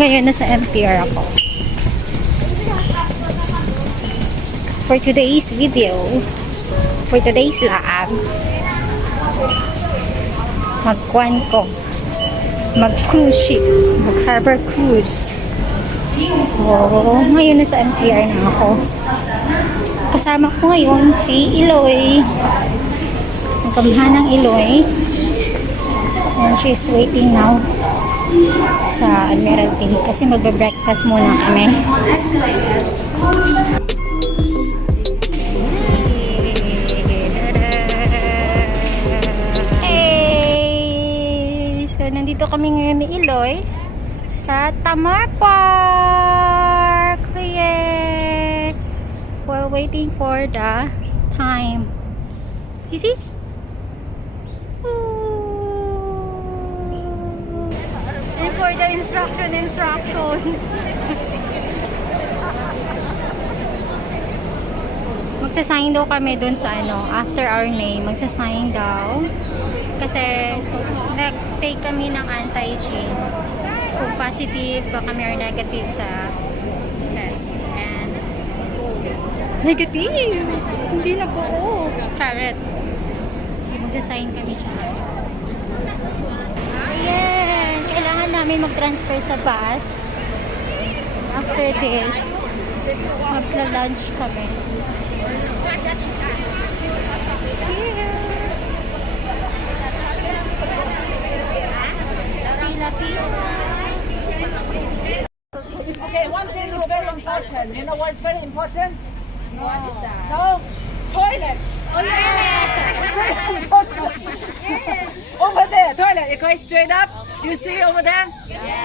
Ngayon nasa MTR ako. For today's video, for today's vlog, mag-kwan ko, mag-cruise ship, mag-harbor cruise. So, ngayon nasa MTR na ako. Kasama ko ngayon si Iloy. Ang kamahan ng Iloy. And she's waiting now sa Admiralty kasi magbe-breakfast muna kami. Hey! So, nandito kami ngayon ni Iloy sa Tamar Park. Yeah! While waiting for the time. You see? And for the instruction. Magsasign daw kami dun sa after our name. Magsasign daw. Kasi nag-take kami ng anti-chain. Kung positive ba kami or negative sa test. And negative! Hindi na po. Charot. Magsasign kami siya. Ayan. Kailangan namin mag-transfer sa bus. After this, magla-lunch kami. Okay, one thing is very important. You know what's very important? No. What is that? No, toilet. Oh yeah. Over there, toilet. You go straight up. You see over there?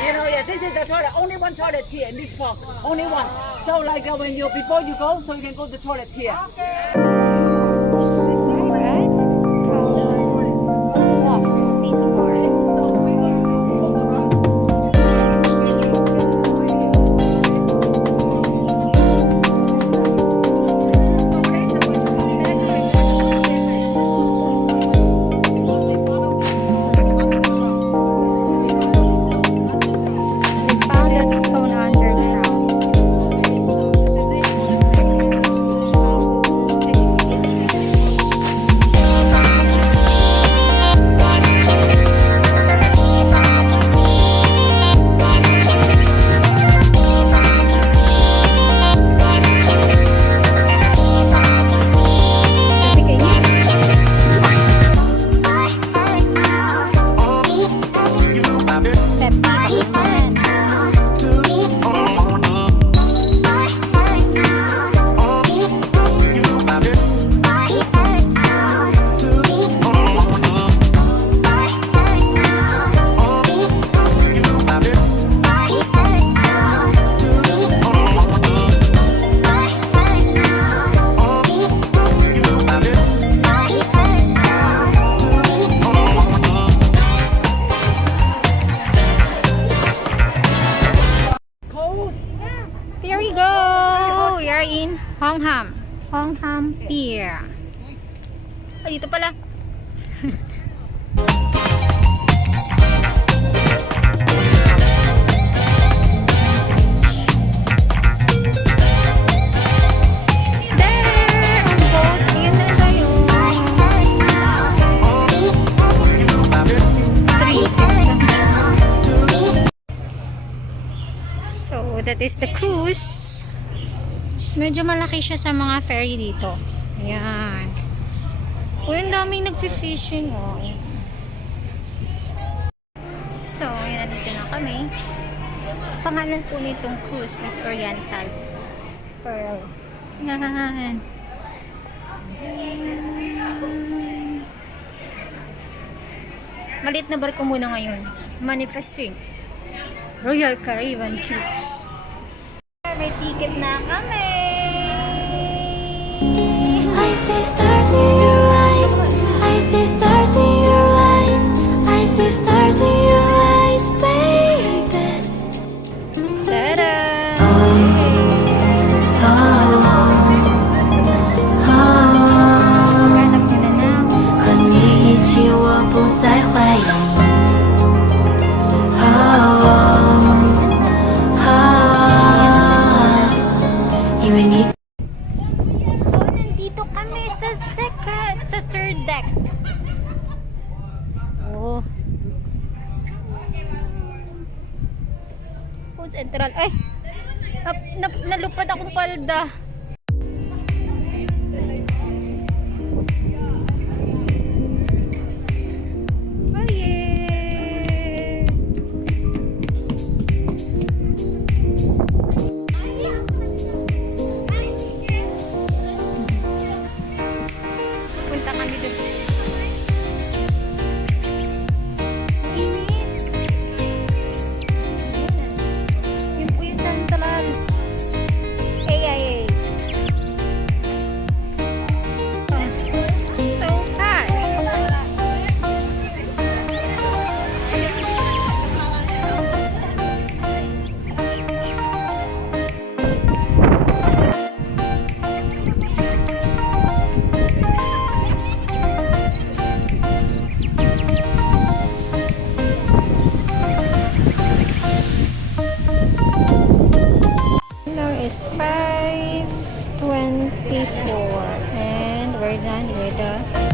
You know, this is the toilet. Only one toilet here in this park. Only one. So like when you before you go, so you can go to the toilet here. There we go! We are in Hongkong Pier. Ay, dito pala. So, that is the cruise. Medyo malaki siya sa mga ferry dito. Ayan. Uy, ang daming nagfi-fishing, oh. So, yun, nandito na kami. Pangalan po nitong cruise is Oriental. Pearl. Yan. Maliit na barko muna ngayon. Manifesting. Royal Caribbean Cruise. May ticket na kami! I see stars in your eyes. I see stars in your eyes. I see stars in your eyes, baby. Tada! Hanap ko na na. 和你一起，我不再怀疑。 땡이 So, nandito kami sa third deck. Oh. Oh, central. Ay! Nalupad akong palda. Oh, yeah! Punta kami dun. Init. Yun po yung central. AIA. So hot. Now is 5:24 and we're done with the